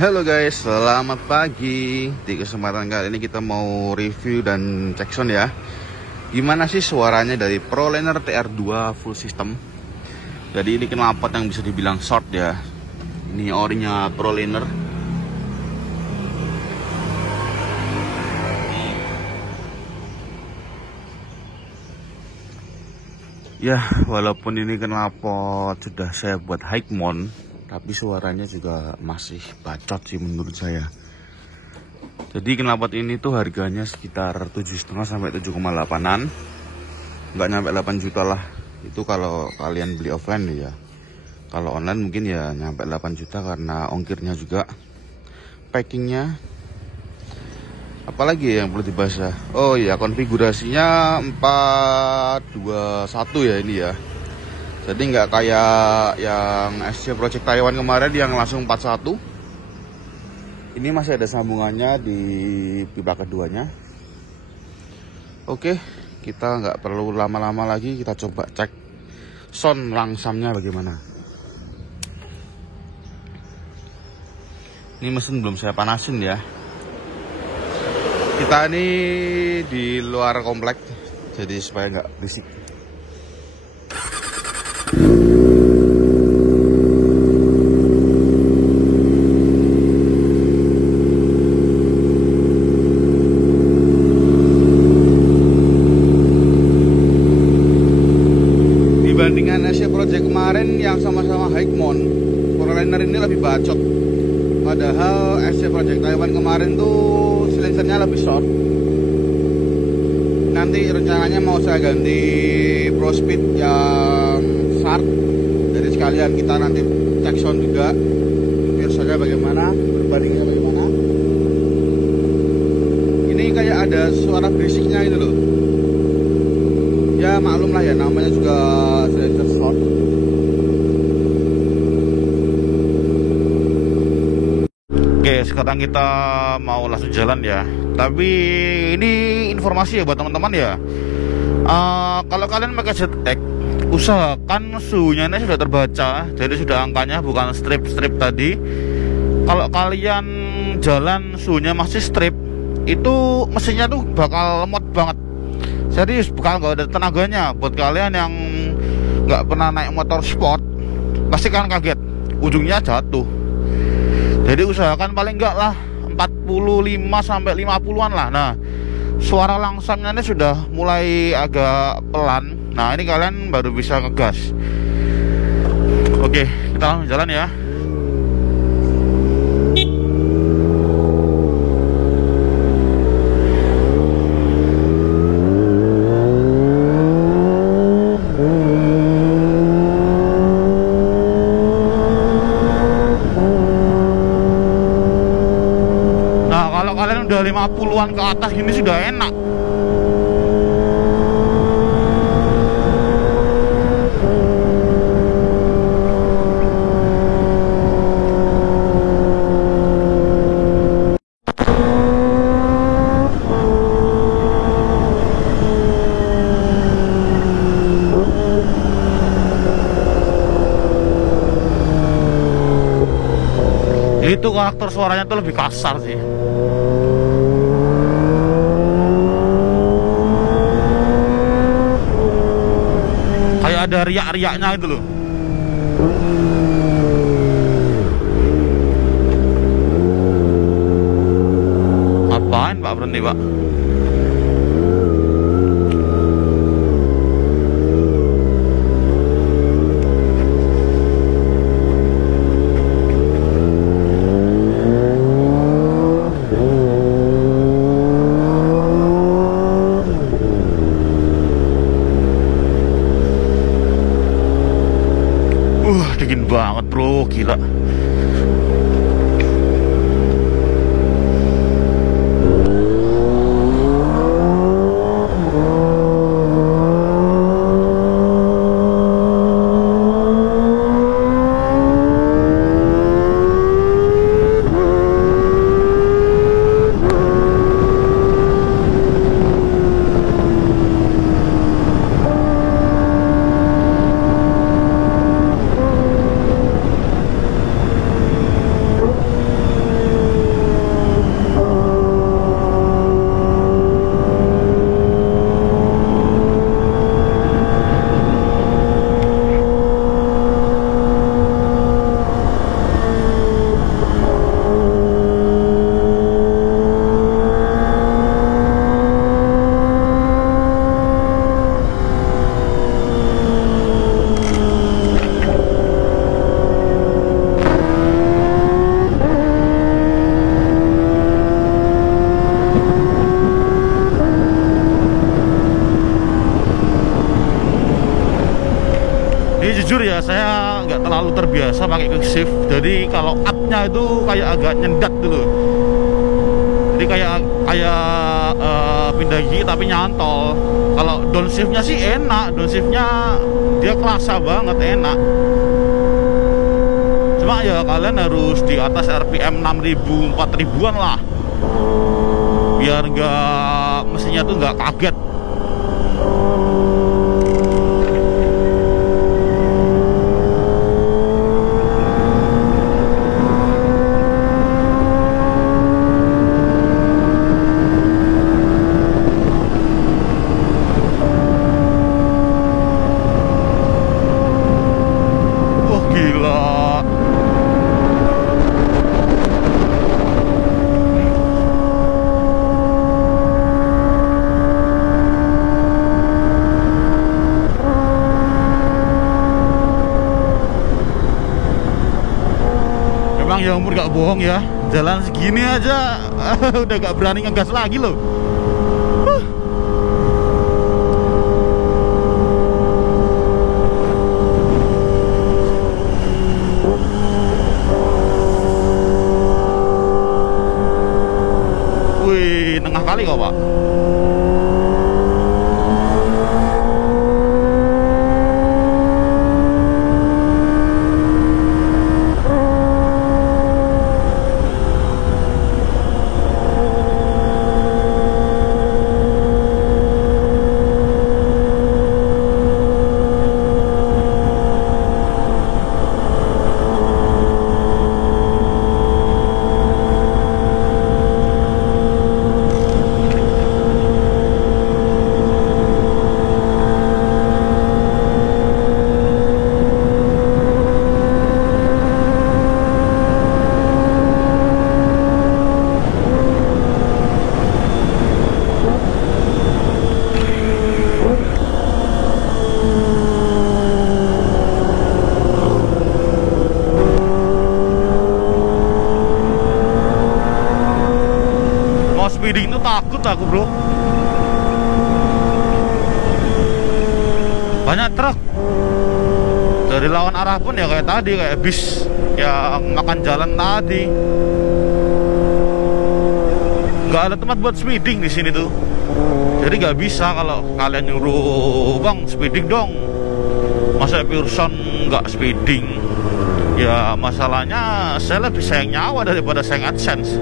Halo guys, selamat pagi. Di kesempatan kali ini kita mau review dan cek sound ya. Gimana sih suaranya dari ProLaner TR2 full system. Jadi ini knalpot yang bisa dibilang short ya. Ini orinya ProLaner. Ya, walaupun ini knalpot sudah saya buat high mount, tapi suaranya juga masih bacot sih menurut saya. Jadi knalpot ini tuh harganya sekitar 7,5 sampai 7,8an. Nggak nyampe 8 juta lah. Itu kalau kalian beli offline ya. Kalau online mungkin ya nyampe 8 juta karena ongkirnya juga. Packingnya apalagi yang perlu dibahas ya? Oh iya, konfigurasinya 421 ya ini ya. Jadi nggak kayak yang SC Project Taiwan kemarin yang langsung 41. Ini masih ada sambungannya di pipa keduanya. Oke, kita nggak perlu lama-lama lagi, kita coba cek sound langsamnya bagaimana. Ini mesin belum saya panasin ya. Kita ini di luar komplek, jadi supaya nggak berisik. Dibandingkan SC Project kemarin yang sama-sama high mount, ProLaner ini lebih bacot. Padahal SC Project Taiwan kemarin tuh silencernya lebih short. Nanti rencananya mau saya ganti Pro Speed yang short. Jadi sekalian kita nanti cek sound juga, biar saja bagaimana, berbandingnya bagaimana. Ini kayak ada suara berisiknya gitu loh. Ya maklum lah ya, namanya juga silencer short. Oke, sekarang kita mau langsung jalan ya. Tapi ini informasi ya buat teman-teman ya. Kalau kalian pakai ZX, usahakan suhunya ini sudah terbaca. Jadi sudah angkanya bukan strip-strip tadi. Kalau kalian jalan suhunya masih strip, itu mesinnya tuh bakal lemot banget. Serius, bakal nggak ada tenaganya. Buat kalian yang nggak pernah naik motor sport, pasti kalian kaget, ujungnya jatuh. Jadi usahakan paling enggak lah 45 sampai 50-an lah. Nah, suara langsamnya ini sudah mulai agak pelan. Nah, ini kalian baru bisa ngegas. Oke, kita langsung jalan ya. Kalian udah 50-an ke atas gini sudah enak. Itu karakter suaranya tuh lebih kasar sih. Kayak ada riak-riaknya gitu loh. Ngapain Pak berhenti Pak? Dingin banget bro, gila. jujur ya, saya nggak terlalu terbiasa pakai quick shift. Jadi kalau up-nya itu kayak agak nyendat dulu. Jadi kayak pindah gigi tapi nyantol. Kalau downshiftnya sih enak, downshiftnya dia kerasa banget, enak. Cuma ya kalian harus di atas RPM 6000, 4000-an lah, biar nggak, mesinnya tuh nggak kaget. Wah gila. Memang ya umur gak bohong ya, jalan segini aja udah gak berani ngegas lagi loh. Wih, tengah kali kok Pak. Speeding itu takut aku bro. Banyak truk dari lawan arah pun ya kayak tadi, kayak bis yang makan jalan tadi. Nggak ada tempat buat speeding di sini tuh. Jadi nggak bisa kalau kalian nyuruh bang speeding dong, masa Pearson nggak speeding. Ya masalahnya saya lebih sayang nyawa daripada sayang AdSense.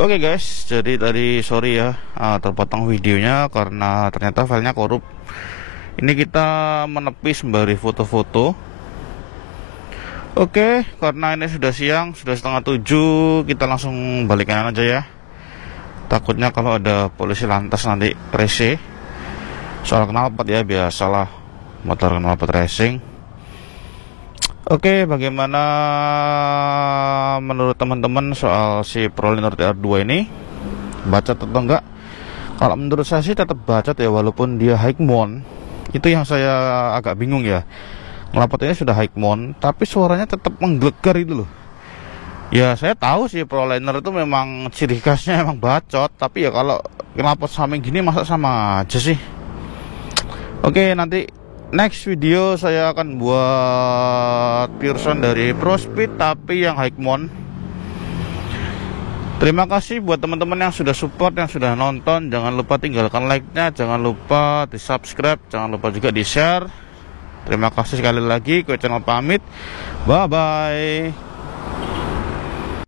Oke guys, jadi tadi sorry ya terpotong videonya karena ternyata filenya korup. Ini kita menepi sembari foto-foto. Oke, karena ini sudah siang, sudah 6:30, kita langsung balik kanan aja ya. Takutnya kalau ada polisi lantas nanti rese. Soal knalpot ya, biasalah motor knalpot racing. Oke, bagaimana menurut teman-teman soal si Proliner TR2 ini? Bacot atau enggak? Kalau menurut saya sih tetap bacot ya, walaupun dia high mount. Itu yang saya agak bingung ya. Knalpotnya sudah high mount, tapi suaranya tetap menggelegar itu loh. Ya saya tahu sih Proliner itu memang ciri khasnya emang bacot, tapi ya kalau knalpot samping gini masa sama aja sih. Oke, nanti next video saya akan buat Pearson dari ProSpeed tapi yang high mount. Terima kasih buat teman-teman yang sudah support, yang sudah nonton. Jangan lupa tinggalkan like-nya, jangan lupa di subscribe, jangan lupa juga di share. Terima kasih sekali lagi, gue channel pamit. Bye bye.